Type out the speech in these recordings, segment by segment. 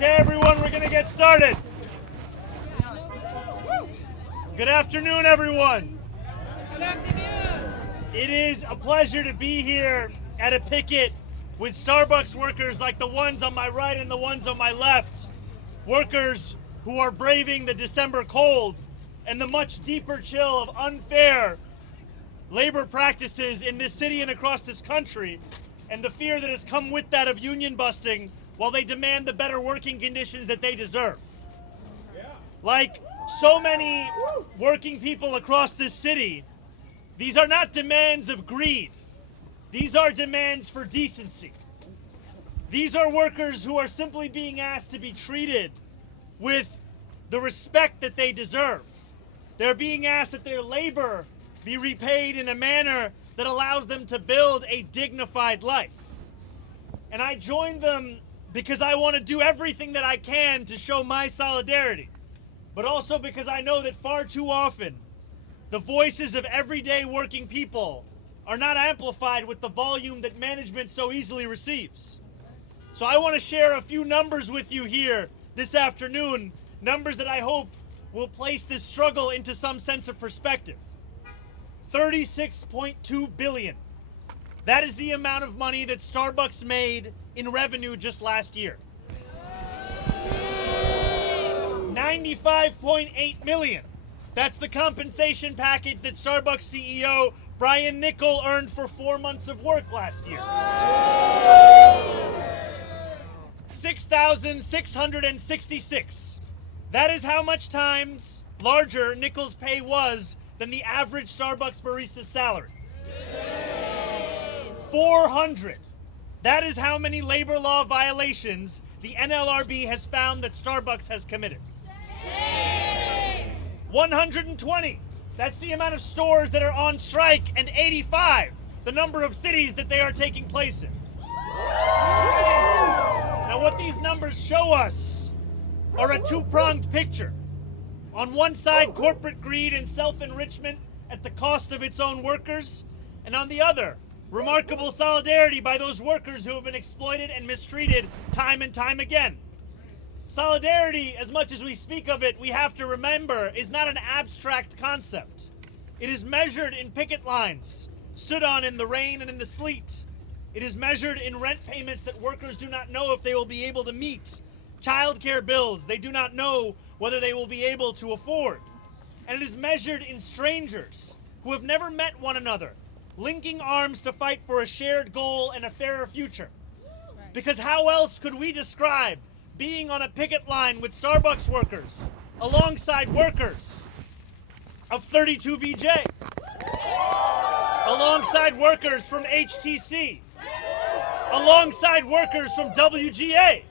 Okay, everyone, we're going to get started. Good afternoon, everyone. Good afternoon. It is a pleasure to be here at a picket with Starbucks workers like the ones on my right and the ones on my left. Workers who are braving the December cold and the much deeper chill of unfair labor practices in this city and across this country, and the fear that has come with that of union busting while they demand the better working conditions that they deserve. Like so many working people across this city, these are not demands of greed. These are demands for decency. These are workers who are simply being asked to be treated with the respect that they deserve. They're being asked that their labor be repaid in a manner that allows them to build a dignified life. And I joined them because I want to do everything that I can to show my solidarity, but also because I know that far too often the voices of everyday working people are not amplified with the volume that management so easily receives. So I want to share a few numbers with you here this afternoon, numbers that I hope will place this struggle into some sense of perspective. 36.2 billion. That is the amount of money that Starbucks made in revenue just last year. 95.8 million. That's the compensation package that Starbucks CEO Brian Niccol earned for 4 months of work last year. 6,666. That is how much times larger Niccol's pay was than the average Starbucks barista's salary. 400. That is how many labor law violations the NLRB has found that Starbucks has committed. 120. That's the amount of stores that are on strike, and 85, the number of cities that they are taking place in. Now, what these numbers show us are a two-pronged picture. On one side, corporate greed and self-enrichment at the cost of its own workers, and on the other, remarkable solidarity by those workers who have been exploited and mistreated time and time again. Solidarity, as much as we speak of it, we have to remember, is not an abstract concept. It is measured in picket lines, stood on in the rain and in the sleet. It is measured in rent payments that workers do not know if they will be able to meet, childcare bills they do not know whether they will be able to afford. And it is measured in strangers who have never met one another, linking arms to fight for a shared goal and a fairer future. Because how else could we describe being on a picket line with Starbucks workers alongside workers of 32BJ, alongside workers from HTC, alongside workers from WGA,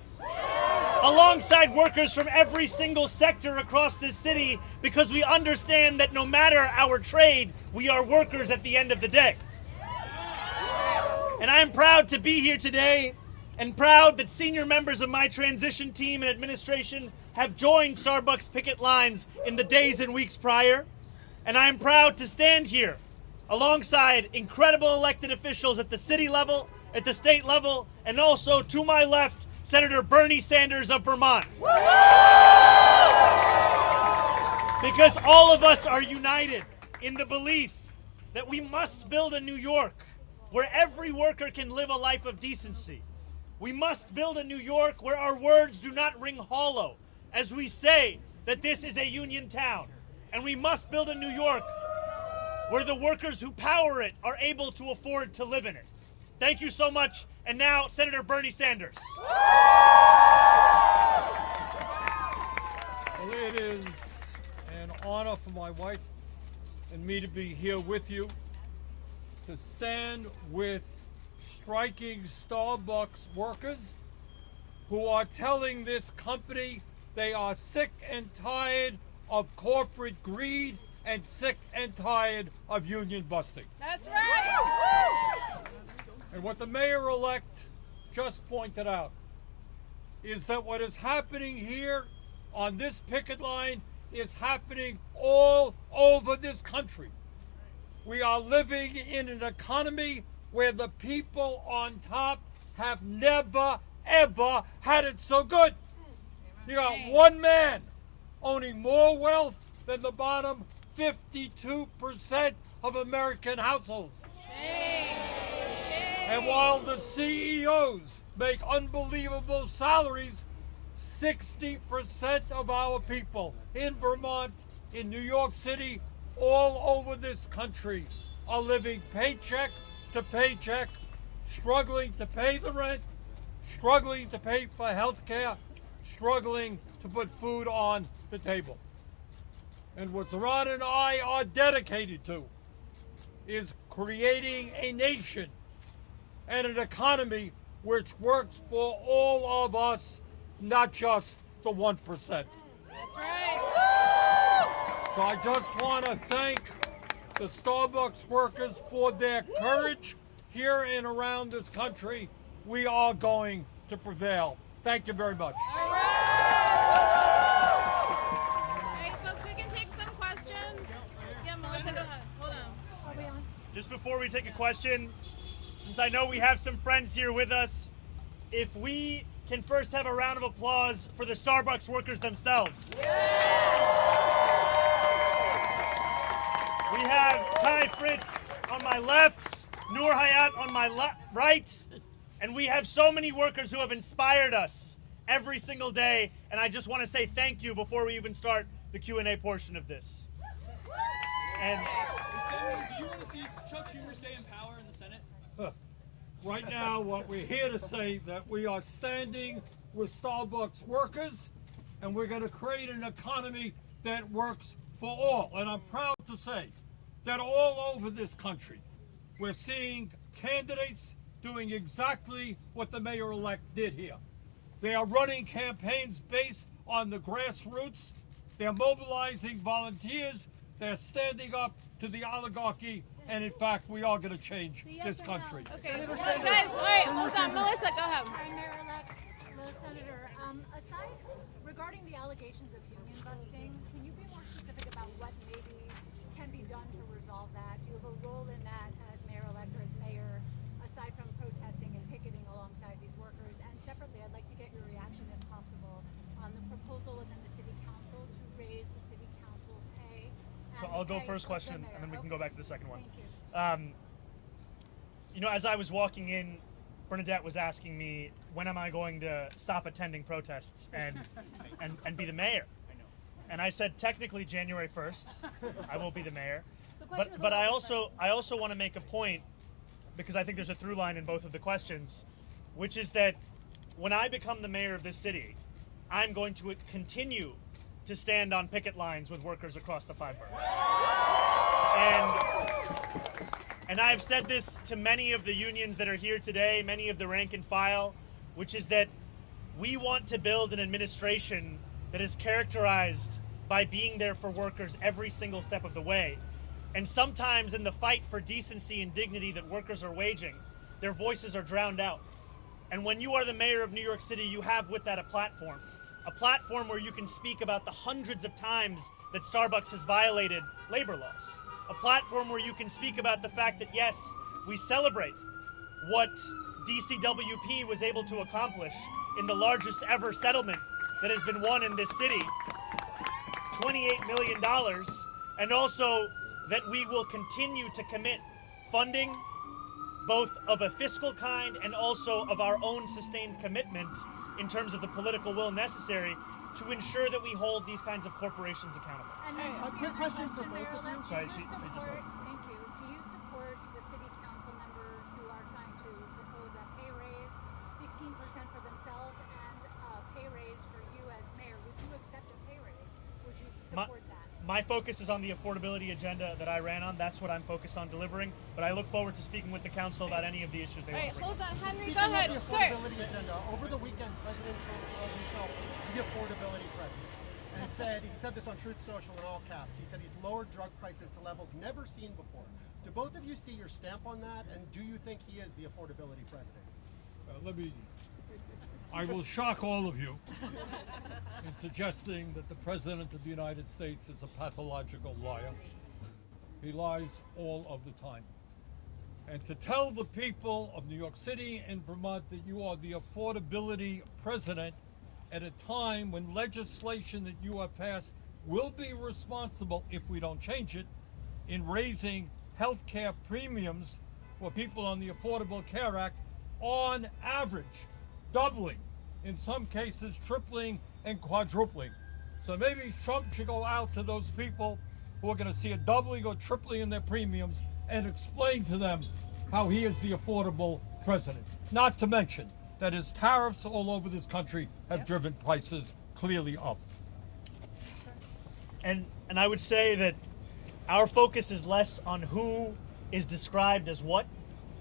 alongside workers from every single sector across this city, because we understand that no matter our trade, we are workers at the end of the day. And I am proud to be here today, and proud that senior members of my transition team and administration have joined Starbucks picket lines in the days and weeks prior. And I am proud to stand here alongside incredible elected officials at the city level, at the state level, and also to my left, Senator Bernie Sanders of Vermont. Because all of us are united in the belief that we must build a New York where every worker can live a life of decency. We must build a New York where our words do not ring hollow as we say that this is a union town. And we must build a New York where the workers who power it are able to afford to live in it. Thank you so much. And now, Senator Bernie Sanders. Well, it is an honor for my wife and me to be here with you, to stand with striking Starbucks workers who are telling this company they are sick and tired of corporate greed and sick and tired of union busting. That's right. And what the mayor-elect just pointed out is that what is happening here on this picket line is happening all over this country. We are living in an economy where the people on top have never, ever had it so good. You got one man owning more wealth than the bottom 52% of American households. And while the CEOs make unbelievable salaries, 60% of our people in Vermont, in New York City, all over this country are living paycheck to paycheck, struggling to pay the rent, struggling to pay for health care, struggling to put food on the table. And what Zohran and I are dedicated to is creating a nation and an economy which works for all of us, not just the 1%. That's right. So I just want to thank the Starbucks workers for their courage here and around this country. We are going to prevail. Thank you very much. All right, folks, we can take some questions. Yeah, Melissa, go ahead. Hold on. Are we on? Just before we take a question, since I know we have some friends here with us, if we can first have a round of applause for the Starbucks workers themselves. We have Kai Fritz on my left, Noor Hayat on my right, and we have so many workers who have inspired us every single day, and I just want to say thank you before we even start the Q&A portion of this. And do you want to see Chuck Schumer stay in power in the Senate? Right now, what we're here to say that we are standing with Starbucks workers, and we're going to create an economy that works for all. And I'm proud to say that all over this country, we're seeing candidates doing exactly what the mayor-elect did here. They are running campaigns based on the grassroots. They're mobilizing volunteers. They're standing up to the oligarchy. And in fact, we are going to change this country. Okay, guys, wait, hold on. Melissa, go ahead. Hi, Mayor-elect, hello, Senator. Aside, regarding the allegations of union busting, can you be more specific about what maybe can be done to resolve that? Do you have a role in that as mayor-elect or as mayor, aside from protesting and picketing alongside these workers? And separately, I'd like to get your reaction, if possible, on the proposal within the city council to raise the city council's pay. so I'll go first question, and then we can go back to the second one. Thank you. You know, as I was walking in, Bernadette was asking me, when am I going to stop attending protests and be the mayor? And I said, technically January 1st, I will be the mayor. But I also want to make a point, because I think there's a through line in both of the questions, which is that when I become the mayor of this city, I'm going to continue to stand on picket lines with workers across the 5 boroughs. And I've said this to many of the unions that are here today, many of the rank and file, which is that we want to build an administration that is characterized by being there for workers every single step of the way. And sometimes in the fight for decency and dignity that workers are waging, their voices are drowned out. And when you are the mayor of New York City, you have with that a platform where you can speak about the hundreds of times that Starbucks has violated labor laws. A platform where you can speak about the fact that, yes, we celebrate what DCWP was able to accomplish in the largest ever settlement that has been won in this city, $28 million, and also that we will continue to commit funding, both of a fiscal kind and also of our own sustained commitment in terms of the political will necessary to ensure that we hold these kinds of corporations accountable. And then A quick question for both of you. Sorry, Do she you just support, asked. thank you. Do you support the city council members who are trying to propose a pay raise, 16% for themselves and a pay raise for you as mayor? Would you accept a pay raise? Would you support that? My focus is on the affordability agenda that I ran on. That's what I'm focused on delivering. But I look forward to speaking with the council about any of the issues they Wait, want to bring. hold on. Henry, Speaking go ahead. of the Sorry. affordability agenda, over the weekend, President Trump called himself the affordability president. And he said this on Truth Social in all caps. He said he's lowered drug prices to levels never seen before. Do both of you see your stamp on that? And do you think he is the affordability president? I will shock all of you in suggesting that the President of the United States is a pathological liar. He lies all of the time. And to tell the people of New York City and Vermont that you are the affordability president at a time when legislation that you have passed will be responsible, if we don't change it, in raising health care premiums for people on the Affordable Care Act on average, doubling, in some cases tripling and quadrupling. So maybe Trump should go out to those people who are going to see a doubling or tripling in their premiums and explain to them how he is the affordable president. Not to mention that his tariffs all over this country have driven prices clearly up. And I would say that our focus is less on who is described as what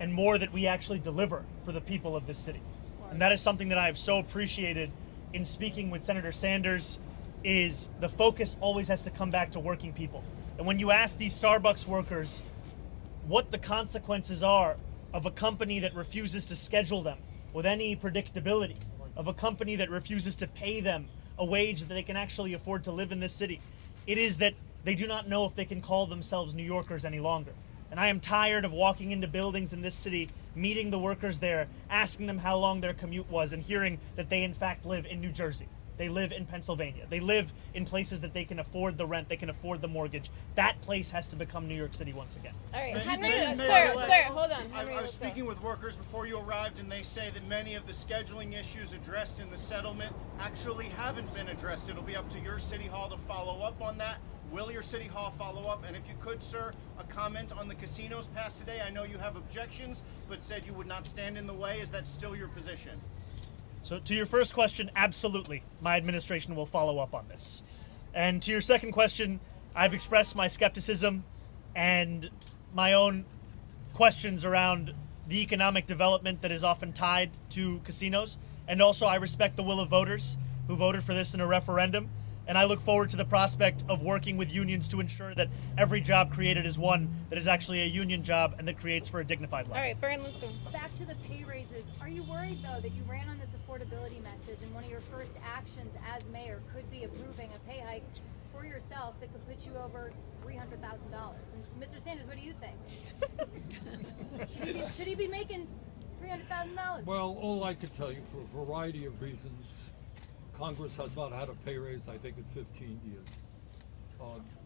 and more that we actually deliver for the people of this city. And that is something that I have so appreciated in speaking with Senator Sanders, is the focus always has to come back to working people. And when you ask these Starbucks workers what the consequences are of a company that refuses to schedule them with any predictability, of a company that refuses to pay them a wage that they can actually afford to live in this city, it is that they do not know if they can call themselves New Yorkers any longer. And I am tired of walking into buildings in this city, meeting the workers there, asking them how long their commute was, and hearing that they in fact live in New Jersey. They live in Pennsylvania. They live in places that they can afford the rent, they can afford the mortgage. That place has to become New York City once again. All right, Henry, Henry, Mayor, sir, hold on. I Henry, was let's go. speaking with workers before you arrived, and they say that many of the scheduling issues addressed in the settlement actually haven't been addressed. It'll be up to your city hall to follow up on that. Will your city hall follow up? And if you could, sir, a comment on the casinos passed today. I know you have objections, but said you would not stand in the way. Is that still your position? So to your first question, absolutely, my administration will follow up on this. And to your second question, I've expressed my skepticism and my own questions around the economic development that is often tied to casinos. And also, I respect the will of voters who voted for this in a referendum. And I look forward to the prospect of working with unions to ensure that every job created is one that is actually a union job and that creates for a dignified life. All right, Byrne, let's go. Back to the pay raises. Are you worried, though, that you ran on this affordability message and one of your first actions as mayor could be approving a pay hike for yourself that could put you over $300,000? And Mr. Sanders, what do you think? should he be making $300,000? Well, all I could tell you, for a variety of reasons, Congress has not had a pay raise, I think, in 15 years.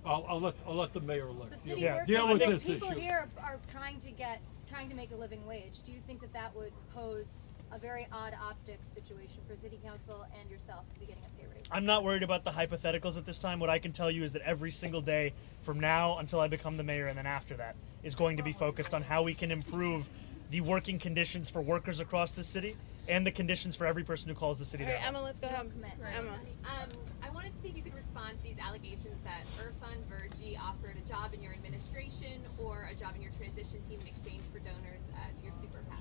I'll let the mayor-elect But city deal with this people issue. here are trying to make a living wage. Do you think that that would pose a very odd optics situation for city council and yourself to be getting a pay raise? I'm not worried about the hypotheticals at this time. What I can tell you is that every single day from now until I become the mayor and then after that is going to be focused on how we can improve the working conditions for workers across the city and the conditions for every person who calls the city All their right, home. Emma, let's go ahead. Emma. I wanted to see if you could respond to these allegations that Irfan Verji offered a job in your administration or a job in your transition team in exchange for donors to your super PAC.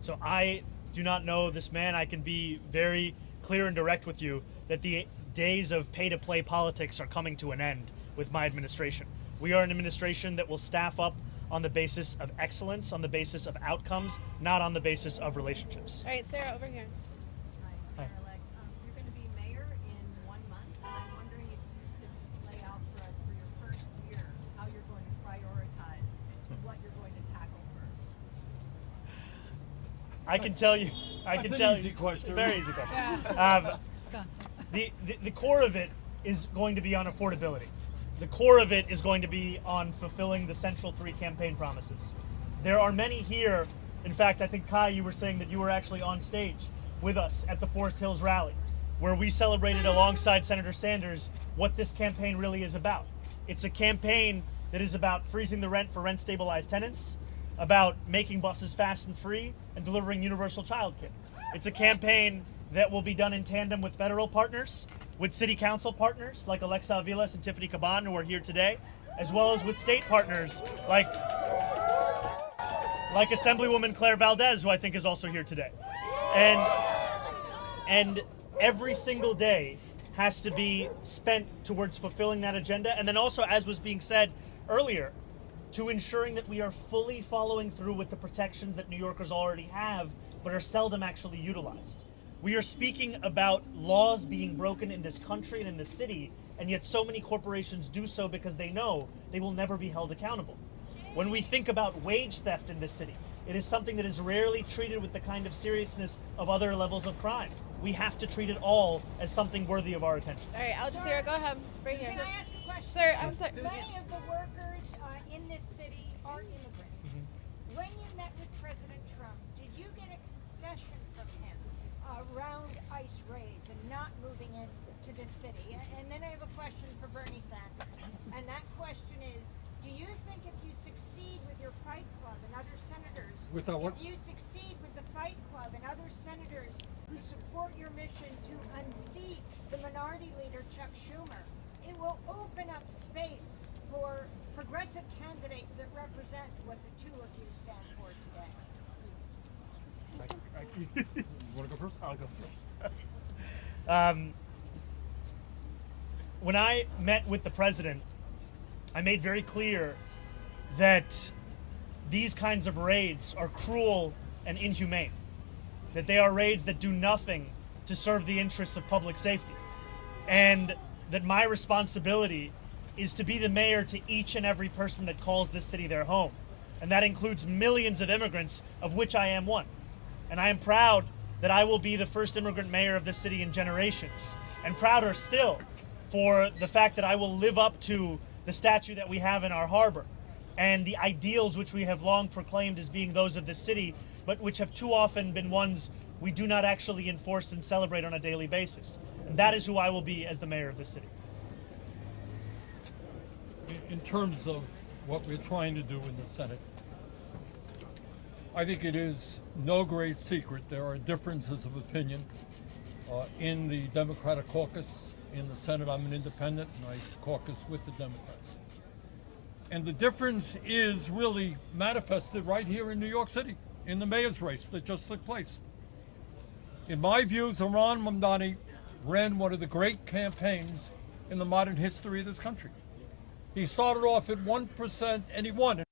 So I do not know this man. I can be very clear and direct with you that the days of pay-to-play politics are coming to an end with my administration. We are an administration that will staff up on the basis of excellence, on the basis of outcomes, not on the basis of relationships. All right, Sarah, over here. Hi, Mayor-elect. You're going to be mayor in 1 month, and I'm wondering if you could lay out for us for your first year how you're going to prioritize what you're going to tackle first. I can tell you. That's an easy question. Very easy question. The core of it is going to be on affordability. The core of it is going to be on fulfilling the central 3 campaign promises. There are many here. In fact, I think, Kai, you were saying that you were actually on stage with us at the Forest Hills rally, where we celebrated alongside Senator Sanders what this campaign really is about. It's a campaign that is about freezing the rent for rent-stabilized tenants, about making buses fast and free, and delivering universal childcare. It's a campaign that will be done in tandem with federal partners, with city council partners like Alexa Aviles and Tiffany Caban, who are here today, as well as with state partners like Assemblywoman Claire Valdez, who I think is also here today. And every single day has to be spent towards fulfilling that agenda, and then also, as was being said earlier, to ensuring that we are fully following through with the protections that New Yorkers already have, but are seldom actually utilized. We are speaking about laws being broken in this country and in this city, and yet so many corporations do so because they know they will never be held accountable. When we think about wage theft in this city, it is something that is rarely treated with the kind of seriousness of other levels of crime. we have to treat it all as something worthy of our attention. All right, Al Jazeera, go ahead. Right here. Can I ask a question? Sir, I'm sorry. Many of the workers in this city are immigrants. When you met with President Trump, did you get a concession from him around ICE raids and not moving into this city? And then I have a question for Bernie Sanders. And that question is, do you think if you succeed with your Fight Club and other senators, With our what? if you succeed with the Fight Club and other senators who support your mission to unseat the minority leader, Chuck Schumer, it will open up space for progressive candidates that represent what the two of you stand for today? You want to go first? I'll go first. When I met with the president, I made very clear that these kinds of raids are cruel and inhumane, that they are raids that do nothing to serve the interests of public safety, and that my responsibility is to be the mayor to each and every person that calls this city their home. And that includes millions of immigrants, of which I am one. And I am proud that I will be the first immigrant mayor of this city in generations, and prouder still for the fact that I will live up to the statue that we have in our harbor and the ideals which we have long proclaimed as being those of this city, but which have too often been ones we do not actually enforce and celebrate on a daily basis. And that is who I will be as the mayor of this city. In terms of what we're trying to do in the Senate, I think it is no great secret there are differences of opinion in the Democratic caucus. In the Senate, I'm an independent, and I caucus with the Democrats. And the difference is really manifested right here in New York City, in the mayor's race that just took place. In my view, Zohran Mamdani ran one of the great campaigns in the modern history of this country. He started off at 1% and he won.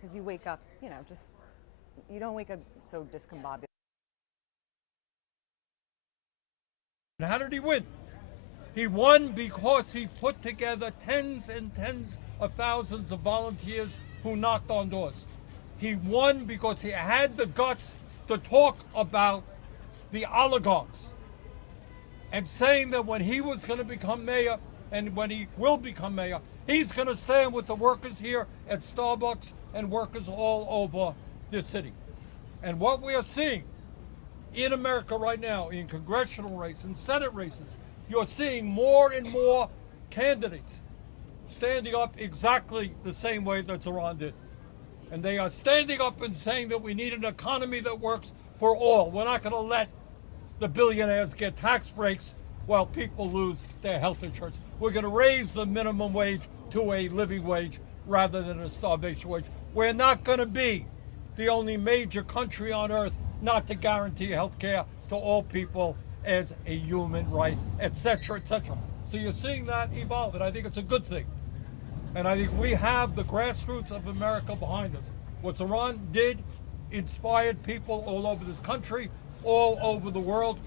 Because you wake up, you don't wake up so discombobulated. And how did he win? He won because he put together tens and tens of thousands of volunteers who knocked on doors. He won because he had the guts to talk about the oligarchs and saying that when he was going to become mayor and when he will become mayor, he's going to stand with the workers here at Starbucks and workers all over this city. And what we are seeing in America right now, in congressional races and Senate races, you're seeing more and more candidates standing up exactly the same way that Zohran did. And they are standing up and saying that we need an economy that works for all. We're not going to let the billionaires get tax breaks while people lose their health insurance. We're going to raise the minimum wage to a living wage rather than a starvation wage. We're not going to be the only major country on earth not to guarantee health care to all people as a human right, etc., etc. So you're seeing that evolve, and I think it's a good thing. And I think we have the grassroots of America behind us. What Zohran did inspired people all over this country, all over the world,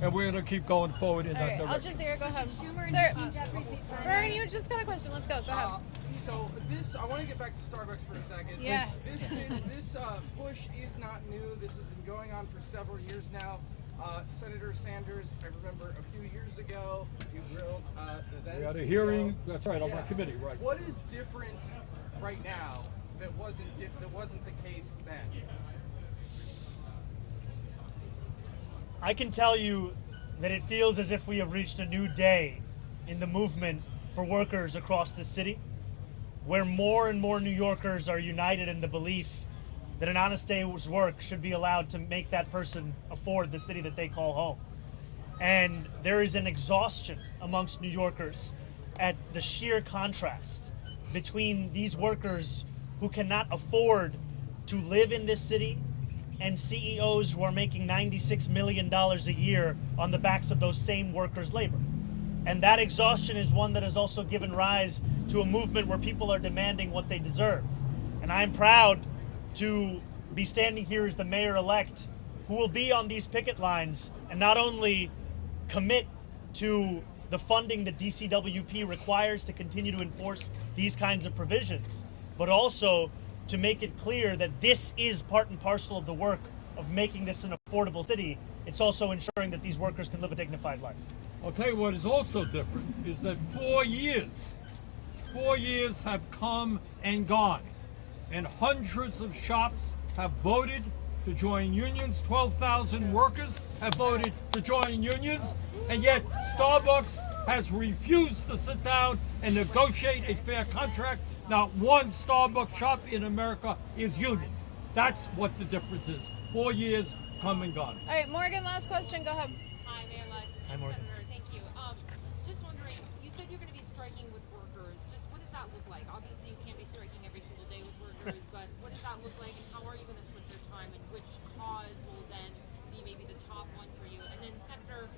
and we're going to keep going forward in that direction. I'll just hear. Go ahead, Schumer sir. and Jeffries meet Vern, you just got a question. Let's go. Go ahead. So this, I want to get back to Starbucks for a second. Yes. This push is not new. This has been going on for several years now. Senator Sanders, I remember a few years ago, you grilled the then We had a CEO. hearing, that's right, on my committee, right. What is different right now that wasn't the case then? I can tell you that it feels as if we have reached a new day in the movement for workers across the city, where more and more New Yorkers are united in the belief that an honest day's work should be allowed to make that person afford the city that they call home. And there is an exhaustion amongst New Yorkers at the sheer contrast between these workers who cannot afford to live in this city and CEOs who are making $96 million a year on the backs of those same workers' labor. And that exhaustion is one that has also given rise to a movement where people are demanding what they deserve. And I'm proud to be standing here as the mayor-elect who will be on these picket lines and not only commit to the funding that DCWP requires to continue to enforce these kinds of provisions, but also to make it clear that this is part and parcel of the work of making this an affordable city. It's also ensuring that these workers can live a dignified life. I'll tell you what is also different is that 4 years have come and gone, and hundreds of shops have voted to join unions. 12,000 workers have voted to join unions, and yet Starbucks has refused to sit down and negotiate a fair contract. Not one Starbucks shop in America is union. That's what the difference is. 4 years come and gone. All right, Morgan, last question. Go ahead. Hi, Mayor-elect. Hi, Morgan. Senator, thank you. Just wondering, you said you're going to be striking with workers. Just what does that look like? Obviously, you can't be striking every single day with workers, but what does that look like, and how are you going to split your time, and which cause will then be maybe the top one for you? And then, Senator,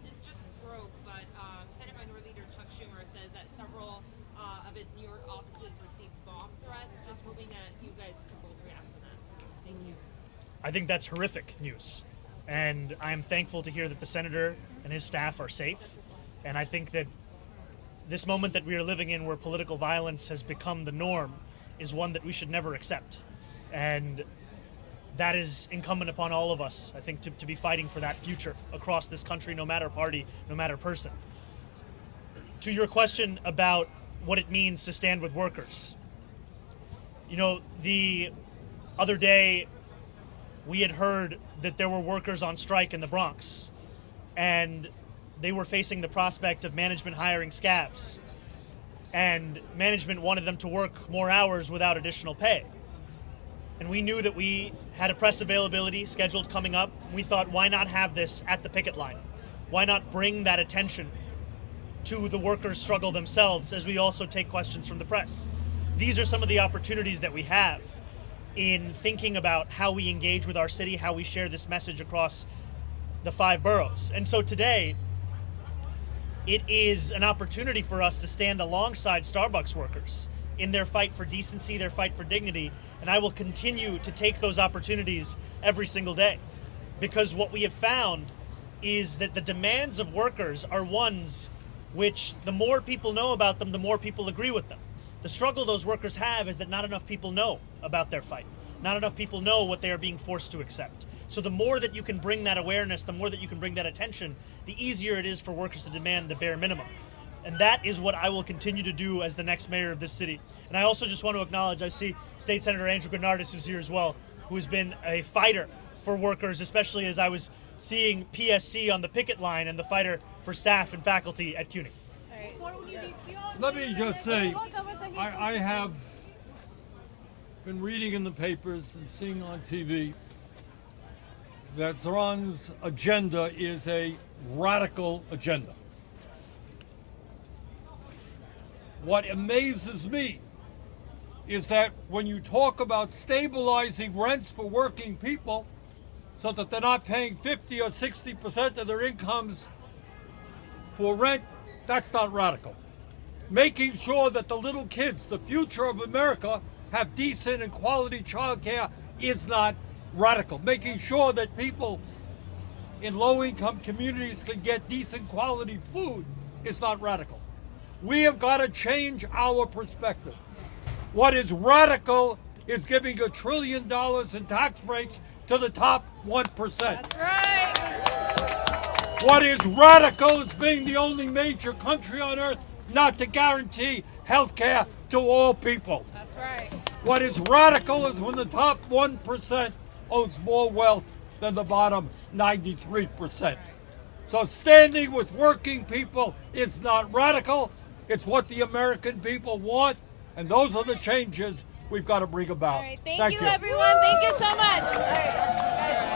this just broke, but Senate Minority Leader Chuck Schumer says that several of his New York offices received bomb threats. Just hoping that you guys can both react to that. Thank you. I think that's horrific news. And I am thankful to hear that the senator and his staff are safe. And I think that this moment that we are living in where political violence has become the norm is one that we should never accept. And that is incumbent upon all of us, I think, to be fighting for that future across this country, no matter party, no matter person. To your question about what it means to stand with workers. You know, the other day we had heard that there were workers on strike in the Bronx, and they were facing the prospect of management hiring scabs, and management wanted them to work more hours without additional pay. And we knew that we had a press availability scheduled coming up. We thought, why not have this at the picket line? Why not bring that attention to the workers' struggle themselves as we also take questions from the press? These are some of the opportunities that we have in thinking about how we engage with our city, how we share this message across the 5 boroughs. And so today, it is an opportunity for us to stand alongside Starbucks workers in their fight for decency, their fight for dignity, and I will continue to take those opportunities every single day. Because what we have found is that the demands of workers are ones which the more people know about them, the more people agree with them. The struggle those workers have is that not enough people know about their fight. Not enough people know what they are being forced to accept. So the more that you can bring that awareness, the more that you can bring that attention, the easier it is for workers to demand the bare minimum. And that is what I will continue to do as the next mayor of this city. And I also just want to acknowledge, I see State Senator Andrew Gennardis, who's here as well, who has been a fighter for workers, especially as I was seeing PSC on the picket line and the fighter for staff and faculty at CUNY. Let me just say, I have been reading in the papers and seeing on TV that Zohran's agenda is a radical agenda. What amazes me is that when you talk about stabilizing rents for working people so that they're not paying 50 or 60% of their incomes for rent, that's not radical. Making sure that the little kids, the future of America, have decent and quality childcare is not radical. Making sure that people in low-income communities can get decent quality food is not radical. We have got to change our perspective. What is radical is giving $1 trillion in tax breaks to the top 1%. That's right. What is radical is being the only major country on earth not to guarantee health care to all people. That's right. What is radical is when the top 1% owns more wealth than the bottom 93%. So standing with working people is not radical. It's what the American people want, and those are the changes we've got to bring about. All right. Thank you, everyone. Thank you so much. All right.